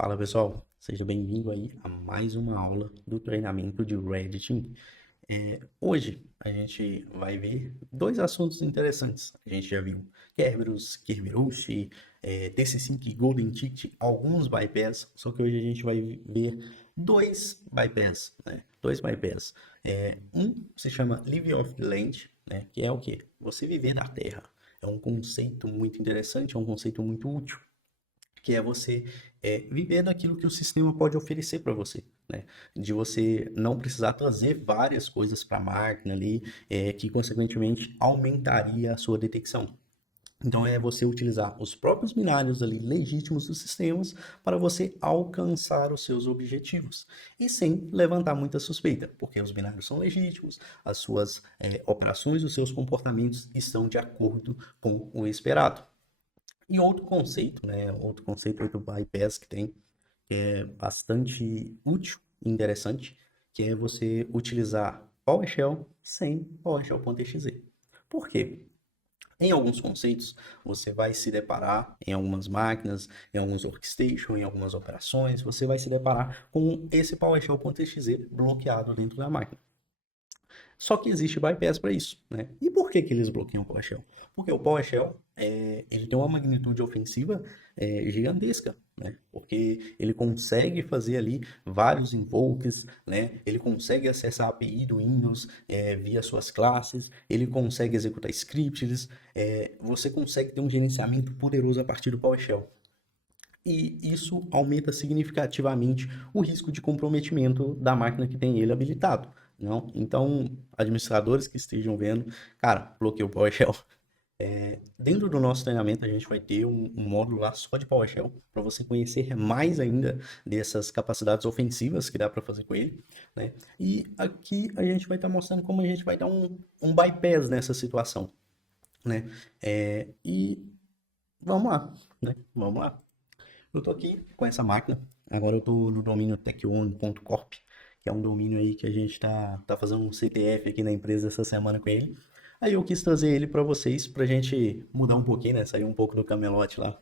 Fala pessoal, seja bem-vindo aí a mais uma aula do treinamento de Reddit. Hoje a gente vai ver dois assuntos interessantes. A gente já viu Kerberos, Kerberos, TC5 e Golden Ticket, alguns bypass, só que hoje a gente vai ver dois bypass, né? Dois bypass. Um se chama Live Off the Land, né? Que é o quê? Você viver na Terra. É um conceito muito interessante, é um conceito muito útil que é você viver naquilo que o sistema pode oferecer para você, né? De você não precisar trazer várias coisas para a máquina ali, que consequentemente aumentaria a sua detecção. Então é você utilizar os próprios binários ali legítimos dos sistemas para você alcançar os seus objetivos e sem levantar muita suspeita, porque os binários são legítimos, as suas operações, os seus comportamentos estão de acordo com o esperado. E outro conceito, né? Outro conceito, outro bypass que tem, que é bastante útil e interessante, que é você utilizar PowerShell sem PowerShell.exe. Por quê? Em alguns conceitos, você vai se deparar em algumas máquinas, em alguns workstations, em algumas operações, você vai se deparar com esse PowerShell.exe bloqueado dentro da máquina. Só que existe bypass para isso, né? E por que que eles bloqueiam o PowerShell? Porque o PowerShell ele tem uma magnitude ofensiva gigantesca, né? Porque ele consegue fazer ali vários invokes, né? Ele consegue acessar a API do Windows via suas classes, ele consegue executar scripts, você consegue ter um gerenciamento poderoso a partir do PowerShell. E isso aumenta significativamente o risco de comprometimento da máquina que tem ele habilitado. Não? Então, administradores que estejam vendo, cara, bloqueia o PowerShell. Dentro do nosso treinamento, a gente vai ter um módulo lá só de PowerShell, para você conhecer mais ainda dessas capacidades ofensivas que dá para fazer com ele, né? E aqui a gente vai estar mostrando como a gente vai dar um bypass nessa situação, né? E vamos lá, né? Vamos lá. Eu tô aqui com essa máquina. Agora eu tô no domínio techone.corp, que é um domínio aí que a gente tá fazendo um CTF aqui na empresa essa semana com ele. Aí eu quis trazer ele para vocês, pra gente mudar um pouquinho, né? Sair um pouco do camelote lá.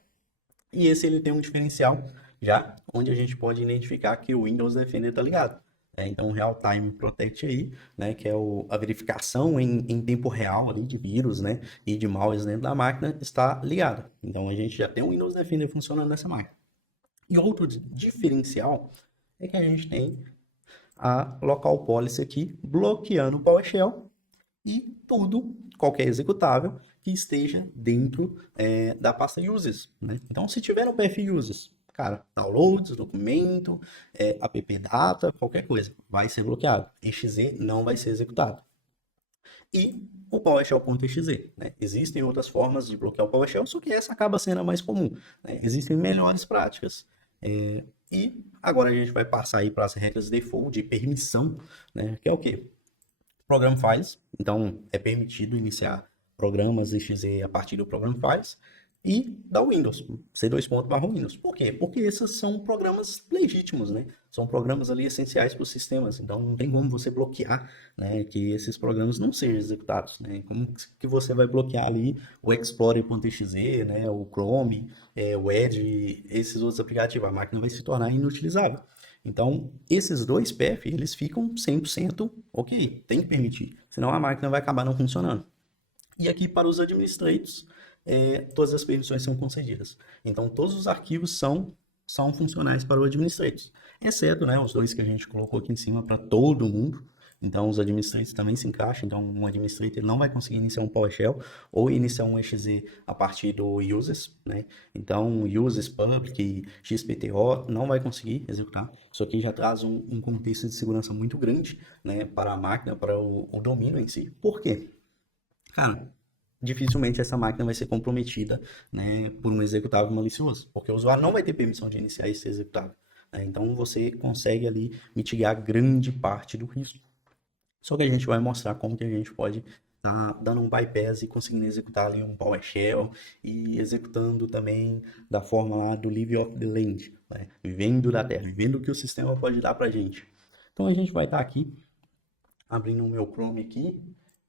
E esse ele tem um diferencial já, onde a gente pode identificar que o Windows Defender tá ligado. Então, o Real Time Protect aí, né, que é a verificação em tempo real ali de vírus, né, e de malwares dentro da máquina, está ligada. Então, a gente já tem o Windows Defender funcionando nessa máquina. E outro diferencial é que a gente tem a local policy aqui bloqueando o PowerShell e tudo, qualquer executável que esteja dentro da pasta users, né? Então, se tiver no PF users, cara, downloads, documento, app data, qualquer coisa, vai ser bloqueado. exe não vai ser executado. E o PowerShell.exe, né? Existem outras formas de bloquear o PowerShell, só que essa acaba sendo a mais comum, né? Existem melhores práticas. E agora a gente vai passar aí para as regras default de permissão, né? Que é o quê? Program Files. Então, é permitido iniciar programas exe a partir do Program Files e da Windows, C2./Windows. Por quê? Porque esses são programas legítimos, né? São programas ali essenciais para os sistemas. Então, não tem como você bloquear, né, que esses programas não sejam executados, né? Como que você vai bloquear ali o Explorer.exe, né, o Chrome, o Edge, esses outros aplicativos? A máquina vai se tornar inutilizável. Então, esses dois PF, eles ficam 100% ok, tem que permitir, senão a máquina vai acabar não funcionando. E aqui para os administrators, todas as permissões são concedidas. Então, todos os arquivos são funcionais para o administrator, exceto, né, os dois que a gente colocou aqui em cima para todo mundo. Então, os administrators também se encaixam. Então, um administrator não vai conseguir iniciar um PowerShell ou iniciar um exe a partir do users, né? Então, users public, XPTO não vai conseguir executar. Isso aqui já traz um contexto de segurança muito grande, né, para a máquina, para o domínio em si. Por quê? Cara, dificilmente essa máquina vai ser comprometida, né, por um executável malicioso, porque o usuário não vai ter permissão de iniciar esse executável, né? Então você consegue ali mitigar grande parte do risco. Só que a gente vai mostrar como que a gente pode estar dando um bypass e conseguindo executar ali um PowerShell e executando também da forma lá do Live off the Land, né? Vivendo da terra, vivendo o que o sistema pode dar pra gente. Então a gente vai estar aqui abrindo o meu Chrome aqui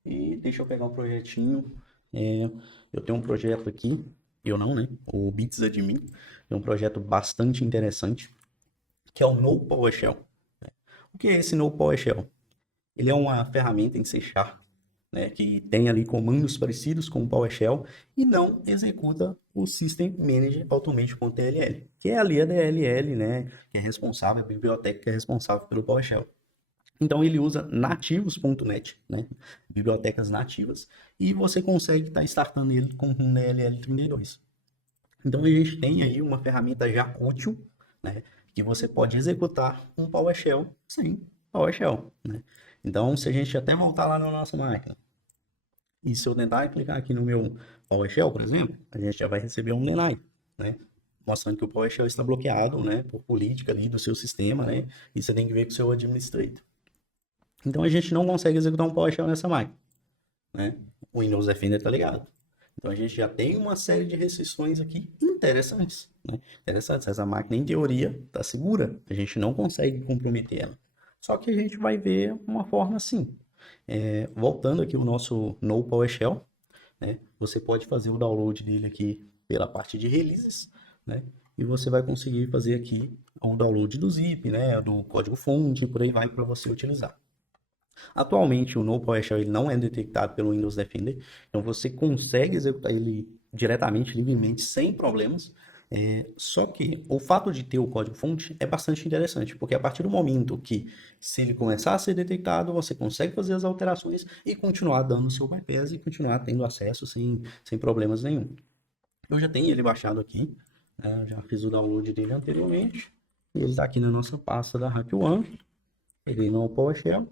e deixa eu pegar um projetinho. Eu tenho um projeto aqui, eu não, né? O Bits Admin é um projeto bastante interessante. que é o No PowerShell. O que é esse No PowerShell? Ele é uma ferramenta em C Sharp, né, que tem ali comandos parecidos com o PowerShell e não executa o System Manager Automation.dll, que é ali a DLL, né, que é responsável, a biblioteca que é responsável pelo PowerShell. Então ele usa nativos.net, né, bibliotecas nativas, e você consegue estar startando ele com um DLL32. Então a gente tem aí uma ferramenta já útil, né, que você pode executar um PowerShell sem PowerShell, né? Então, se a gente até voltar lá na nossa máquina, e se eu tentar clicar aqui no meu PowerShell, por exemplo, a gente já vai receber um deny, né? Mostrando que o PowerShell está bloqueado, né, por política ali do seu sistema, né? E você tem que ver com o seu administrator. Então a gente não consegue executar um PowerShell nessa máquina, né? O Windows Defender está ligado. Então a gente já tem uma série de restrições aqui interessantes, né? Interessantes. Essa máquina, em teoria, está segura. A gente não consegue comprometer ela. Só que a gente vai ver uma forma assim. Voltando aqui o nosso No PowerShell, né? Você pode fazer o download dele aqui pela parte de releases, né? E você vai conseguir fazer aqui o download do zip, né? Do código-fonte, por aí vai para você utilizar. Atualmente, o No PowerShell ele não é detectado pelo Windows Defender, então você consegue executar ele diretamente, livremente, sem problemas. Só que o fato de ter o código-fonte é bastante interessante, porque a partir do momento que, se ele começar a ser detectado, você consegue fazer as alterações e continuar dando o seu bypass e continuar tendo acesso sem problemas nenhum. Eu já tenho ele baixado aqui, né? Eu já fiz o download dele anteriormente, e ele está aqui na nossa pasta da HackOne, ele no PowerShell.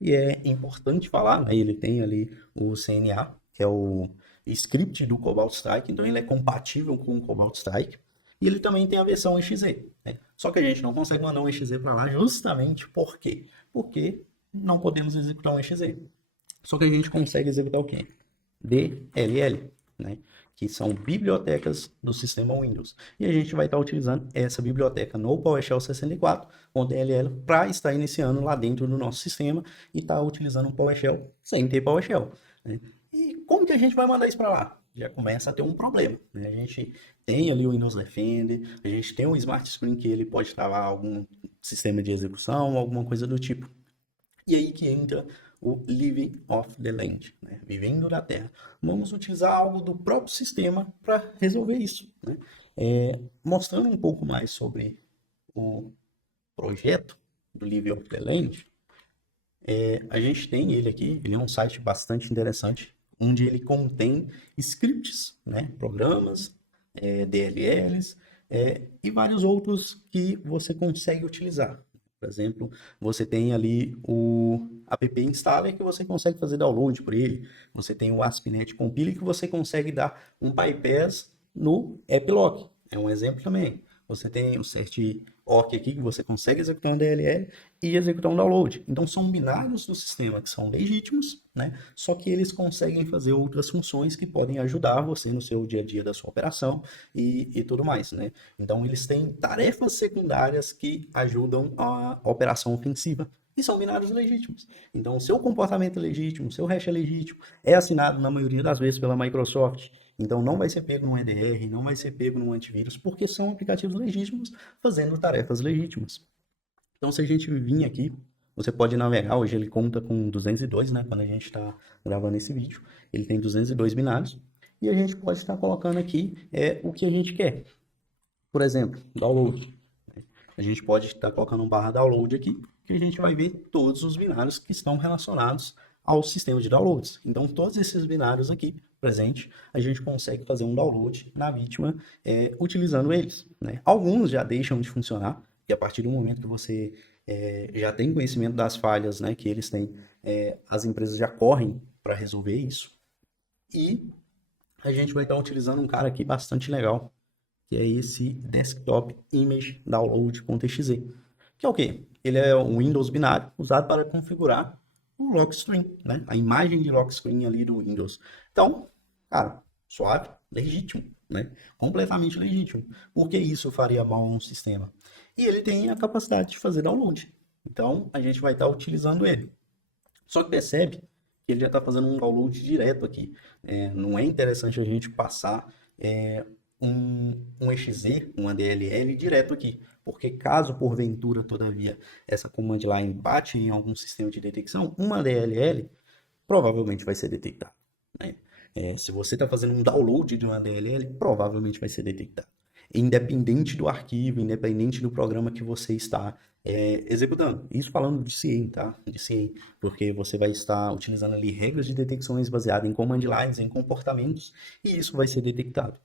E é importante falar, né? Ele tem ali o CNA, que é o script do Cobalt Strike, então ele é compatível com o Cobalt Strike. E ele também tem a versão exe, né? Só que a gente não consegue mandar um exe para lá justamente por quê? Porque não podemos executar um exe. Só que a gente consegue executar o quê? DLL, né? Que são bibliotecas do sistema Windows. E a gente vai estar utilizando essa biblioteca no PowerShell 64, com DLL, para estar iniciando lá dentro do nosso sistema e estar utilizando o PowerShell sem ter PowerShell, né? E como que a gente vai mandar isso para lá? Já começa a ter um problema, né? A gente tem ali o Windows Defender, a gente tem um Smart Screen que ele pode travar algum sistema de execução, alguma coisa do tipo. E aí que entra o Living off the Land, né? Vivendo da Terra. Vamos utilizar algo do próprio sistema para resolver isso, né? Mostrando um pouco mais sobre o projeto do Living off the Land, a gente tem ele aqui, ele é um site bastante interessante, onde ele contém scripts, né? Programas, DLLs, e vários outros que você consegue utilizar. Por exemplo, você tem ali o app installer que você consegue fazer download por ele. Você tem o ASP.NET Compile que você consegue dar um bypass no AppLock. É um exemplo também. Você tem o CertOrc aqui que você consegue executar um DLL e executar um download. Então são binários do sistema que são legítimos, né? Só que eles conseguem fazer outras funções que podem ajudar você no seu dia a dia da sua operação e tudo mais, né? Então eles têm tarefas secundárias que ajudam a operação ofensiva. E são binários legítimos. Então, o seu comportamento é legítimo, o seu hash é legítimo, é assinado na maioria das vezes pela Microsoft. Então, não vai ser pego num EDR, não vai ser pego num antivírus, porque são aplicativos legítimos fazendo tarefas legítimas. Então, se a gente vir aqui, você pode navegar. Hoje ele conta com 202, né? Quando a gente está gravando esse vídeo, ele tem 202 binários. E a gente pode estar colocando aqui o que a gente quer. Por exemplo, download. A gente pode estar colocando um barra download aqui, que a gente vai ver todos os binários que estão relacionados ao sistema de downloads. Então, todos esses binários aqui presentes, a gente consegue fazer um download na vítima utilizando eles, né? Alguns já deixam de funcionar, e a partir do momento que você já tem conhecimento das falhas, né, que eles têm, as empresas já correm para resolver isso. E a gente vai estar utilizando um cara aqui bastante legal, que é esse Desktop Image Download.exe, que é o quê? Ele é um Windows binário usado para configurar o lock screen, né? A imagem de lock screen ali do Windows. Então, cara, suave, legítimo, né? Completamente legítimo. Por que isso faria mal a um sistema? E ele tem a capacidade de fazer download. Então, a gente vai estar utilizando ele. Só que percebe que ele já está fazendo um download direto aqui. Não é interessante a gente passar um exe, uma DLL direto aqui. Porque caso porventura, todavia, essa command line bate em algum sistema de detecção, uma DLL provavelmente vai ser detectada, né? Se você está fazendo um download de uma DLL, provavelmente vai ser detectado. Independente do arquivo, independente do programa que você está executando. Isso falando de CIEM, tá? De CIEM, porque você vai estar utilizando ali regras de detecções baseadas em command lines, em comportamentos, e isso vai ser detectado.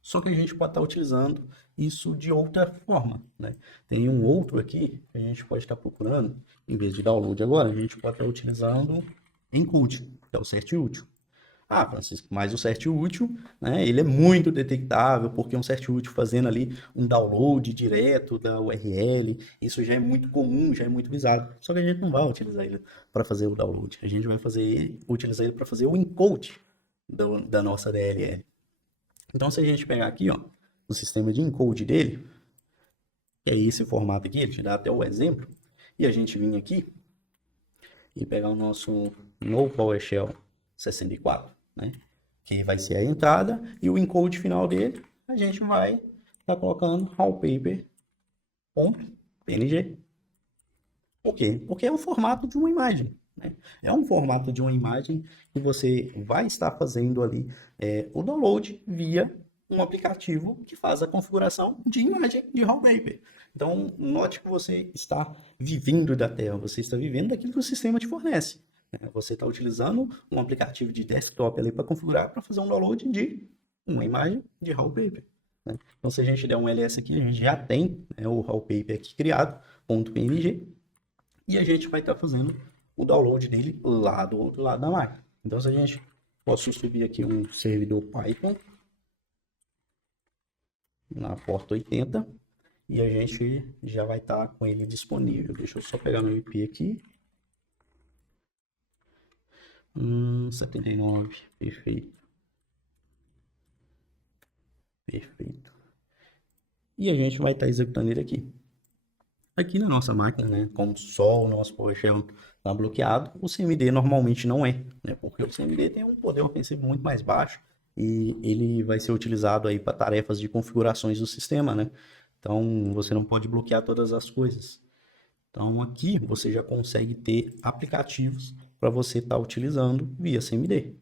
Só que a gente pode estar utilizando isso de outra forma, né? Tem um outro aqui que a gente pode estar procurando, em vez de download agora, a gente pode estar utilizando encode, que é o cert útil. Ah, Francisco, mas o cert útil, né, ele é muito detectável, porque um cert útil fazendo ali um download direto da URL, isso já é muito comum, já é muito visado. Só que a gente não vai utilizar ele para fazer o download, a gente vai utilizar ele para fazer o encode da nossa DLL. Então, se a gente pegar aqui, ó, o sistema de encode dele, que é esse formato aqui, ele te dá até o exemplo, e a gente vir aqui e pegar o nosso no PowerShell 64, né? Que vai ser a entrada e o encode final dele, a gente vai estar colocando wallpaper.png. Por quê? Porque é o formato de uma imagem, né? É um formato de uma imagem que você vai estar fazendo ali o download via um aplicativo que faz a configuração de imagem de wallpaper. Então, note que você está vivendo da tela, você está vivendo daquilo que o sistema te fornece, né? Você está utilizando um aplicativo de desktop ali para configurar, para fazer um download de uma imagem de wallpaper, né? Então, se a gente der um ls aqui, a gente já tem, né, o wallpaper aqui criado, .png, e a gente vai estar fazendo o download dele lá do outro lado da máquina. Então, se a gente posso subir aqui um servidor Python na porta 80 e a gente já vai estar com ele disponível. Deixa eu só pegar meu IP aqui. 79, perfeito. Perfeito. E a gente vai estar executando ele aqui. Aqui na nossa máquina, né, como só o nosso PowerShell está bloqueado, o CMD normalmente não é, né, porque o CMD tem um poder ofensivo muito mais baixo e ele vai ser utilizado aí para tarefas de configurações do sistema, né? Então você não pode bloquear todas as coisas. Então aqui você já consegue ter aplicativos para você estar utilizando via CMD,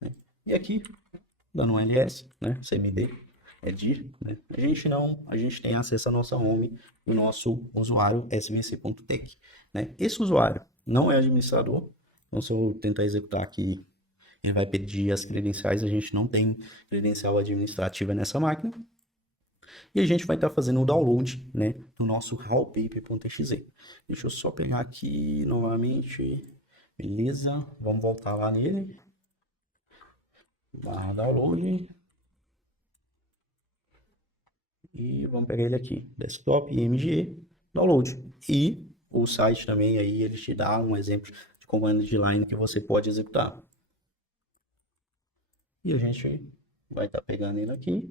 né? E aqui, dando um ls, né, CMD, dir, né? A gente tem acesso à nossa home do nosso usuário svc.tech, né? Esse usuário não é administrador, então se eu tentar executar aqui, ele vai pedir as credenciais, a gente não tem credencial administrativa nessa máquina, e a gente vai estar fazendo o download, né, do nosso wallpaper.exe. Deixa eu só pegar aqui novamente, beleza, vamos voltar lá nele, barra download, e vamos pegar ele aqui, desktop, img, download. E o site também aí, ele te dá um exemplo de comando de line que você pode executar. E a gente vai estar pegando ele aqui.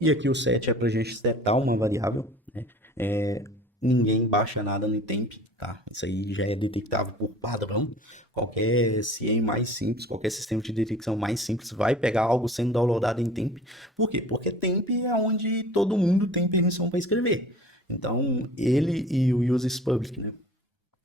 E aqui o set é para a gente setar uma variável, né? Ninguém baixa nada no temp, tá? Isso aí já é detectável por padrão. Qualquer CIEM mais simples, qualquer sistema de detecção mais simples vai pegar algo sendo downloadado em temp. Por quê? Porque temp é onde todo mundo tem permissão para escrever. Então, ele e o uses public, né?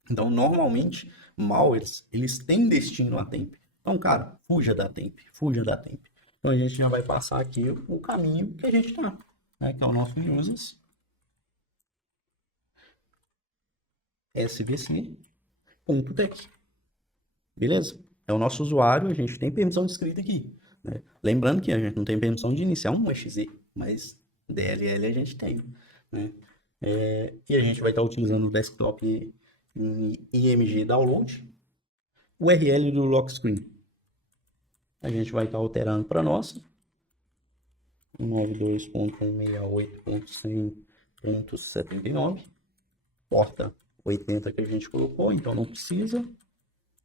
Então, normalmente, malwares, eles têm destino a temp. Então, cara, fuja da temp, fuja da temp. Então, a gente já vai passar aqui o caminho que a gente tá, né? Que é o nosso users svc.tech. Beleza? É o nosso usuário, a gente tem permissão de escrita aqui, né? Lembrando que a gente não tem permissão de iniciar um exe, mas DLL a gente tem, né? E a gente vai estar utilizando o desktop em img download, o URL do lock screen. A gente vai estar alterando para nossa 92.168.100.79, porta 80 que a gente colocou, então não precisa.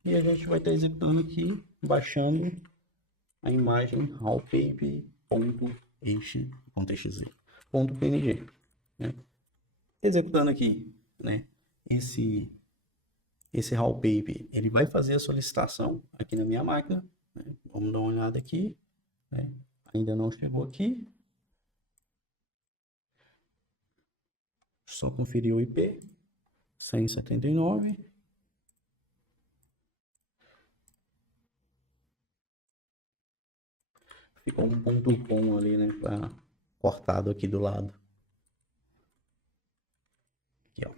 E a gente vai estar executando aqui, baixando a imagem wallpaper.exe.png, né? Executando aqui, né? Esse wallpaper, ele vai fazer a solicitação aqui na minha máquina, né? Vamos dar uma olhada aqui, né? Ainda não chegou aqui. Só conferir o IP. 179. Ficou um ponto .com ali, né? Cortado aqui do lado. Aqui, ó.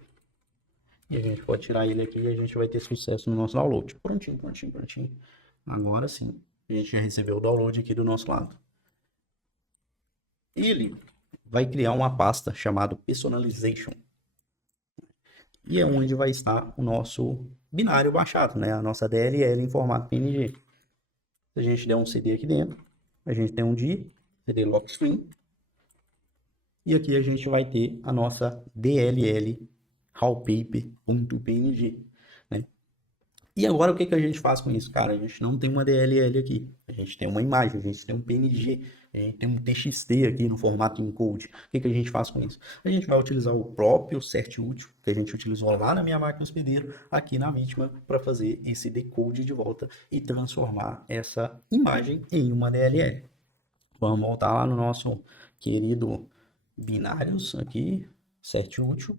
E a gente pode tirar ele aqui e a gente vai ter sucesso no nosso download. Prontinho, prontinho, prontinho. Agora sim, a gente já recebeu o download aqui do nosso lado. Ele vai criar uma pasta chamada Personalization. E é onde vai estar o nosso binário baixado, né? A nossa DLL em formato PNG. Se a gente der um CD aqui dentro, a gente tem um DIR, CD lock string. E aqui a gente vai ter a nossa DLL wallpaper.png, né? E agora o que a gente faz com isso? Cara, a gente não tem uma DLL aqui. A gente tem uma imagem, a gente tem um PNG, a gente tem um TXT aqui no formato encode. O que a gente faz com isso? A gente vai utilizar o próprio certútil que a gente utilizou lá na minha máquina hospedeiro, aqui na vítima, para fazer esse decode de volta e transformar essa imagem em uma DLL. Vamos voltar lá no nosso querido binários aqui, certútil,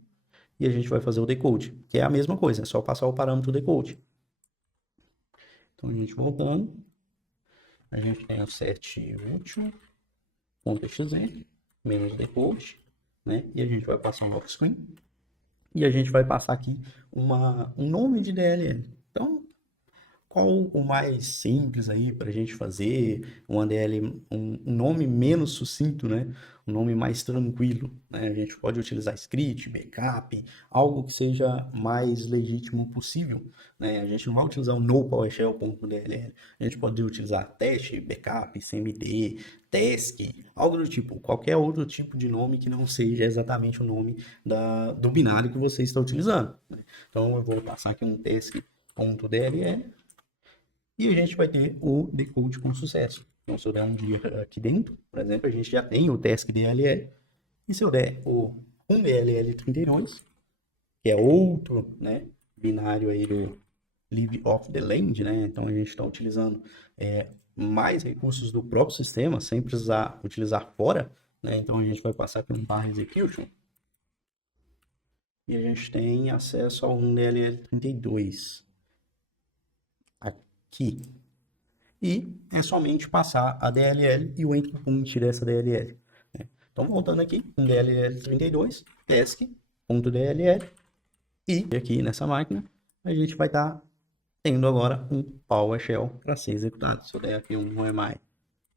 e a gente vai fazer o decode, que é a mesma coisa, é só passar o parâmetro decode. Então, a gente voltando, a gente tem o certútil.exe menos decode, né? E a gente vai passar um lock screen e a gente vai passar aqui um nome de DLL. Então, qual o mais simples aí para a gente fazer um DL, um nome menos sucinto, né? Um nome mais tranquilo, né? A gente pode utilizar script, backup, algo que seja mais legítimo possível, né? A gente não vai utilizar o no PowerShell.dll, a gente pode utilizar teste, backup, cmd, task, algo do tipo, qualquer outro tipo de nome que não seja exatamente o nome do binário que você está utilizando, né? Então eu vou passar aqui um task.dll e a gente vai ter o decode com sucesso. Então, se eu der um dia aqui dentro, por exemplo, a gente já tem o task DLL. E se eu der o 1DLL32, que é outro, né, binário aí do Live off the Land, né? Então, a gente está utilizando mais recursos do próprio sistema, sem precisar utilizar fora, né? Então, a gente vai passar por um barra execution. E a gente tem acesso ao 1DLL32. Aqui. E é somente passar a DLL e o entry point dessa DLL, né? Então, voltando aqui, um DLL32, task.dll, e aqui nessa máquina, a gente vai estar tendo agora um PowerShell para ser executado. Se eu der aqui um OMI,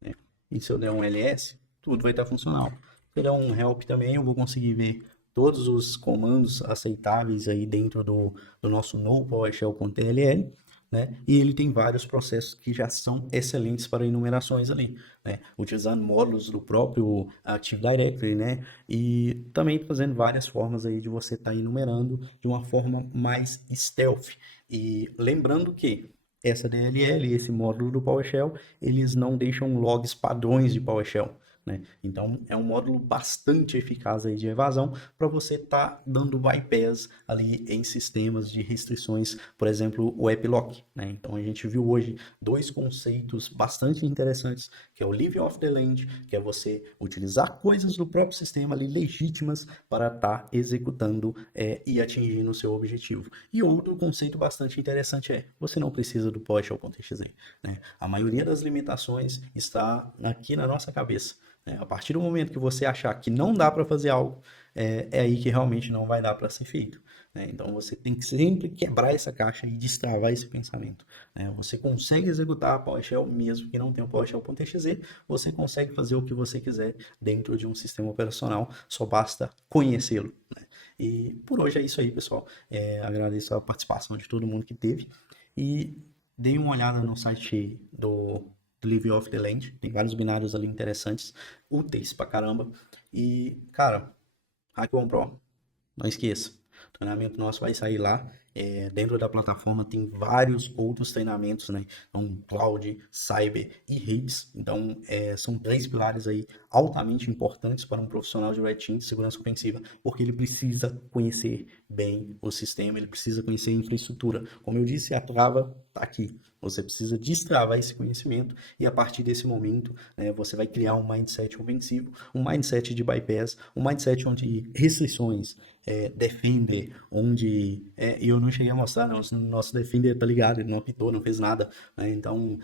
né? E se eu der um ls, tudo vai estar funcional. Se eu der um help também, eu vou conseguir ver todos os comandos aceitáveis aí dentro do nosso no PowerShell.dll, né? E ele tem vários processos que já são excelentes para enumerações ali, né? Utilizando módulos do próprio Active Directory, né? E também fazendo várias formas aí de você estar enumerando de uma forma mais stealth. E lembrando que essa DLL e esse módulo do PowerShell, eles não deixam logs padrões de PowerShell, né? Então, é um módulo bastante eficaz aí de evasão para você estar dando bypass ali em sistemas de restrições, por exemplo, o AppLock, né? Então, a gente viu hoje dois conceitos bastante interessantes, que é o Live off the Land, que é você utilizar coisas do próprio sistema ali legítimas para estar executando e atingindo o seu objetivo. E outro conceito bastante interessante é, você não precisa do PowerShell.exe, né? A maioria das limitações está aqui na nossa cabeça. A partir do momento que você achar que não dá para fazer algo, é aí que realmente não vai dar para ser feito, né? Então você tem que sempre quebrar essa caixa e destravar esse pensamento, né? Você consegue executar a PowerShell mesmo que não tenha o PowerShell.exe, você consegue fazer o que você quiser dentro de um sistema operacional, só basta conhecê-lo, né? E por hoje é isso aí, pessoal. Agradeço a participação de todo mundo que teve e dei uma olhada no site do Live off the Land, tem vários binários ali interessantes, úteis pra caramba. E, cara, Hack One Pro, não esqueça, o treinamento nosso vai sair lá Dentro da plataforma tem vários outros treinamentos, né? Então, Cloud, Cyber e Rigs. Então, são 3 pilares aí altamente importantes para um profissional de Red Team de segurança ofensiva, porque ele precisa conhecer bem o sistema, ele precisa conhecer a infraestrutura. Como eu disse, a trava está aqui. Você precisa destravar esse conhecimento e a partir desse momento, né, você vai criar um mindset ofensivo, um mindset de bypass, um mindset onde restrições, Defender, onde eu não cheguei a mostrar, nosso Defender tá ligado, ele não apitou, não fez nada, né? Então,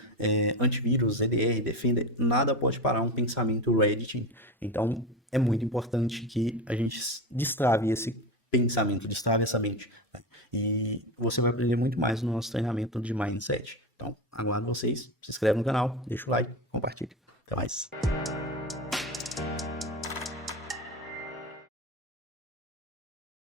antivírus, EDR, Defender, nada pode parar um pensamento Reddit. Então, é muito importante que a gente destrave esse pensamento, destrave essa mente, né? E você vai aprender muito mais no nosso treinamento de mindset. Então, aguardo vocês, se inscreve no canal, deixa o like, compartilha. Até mais.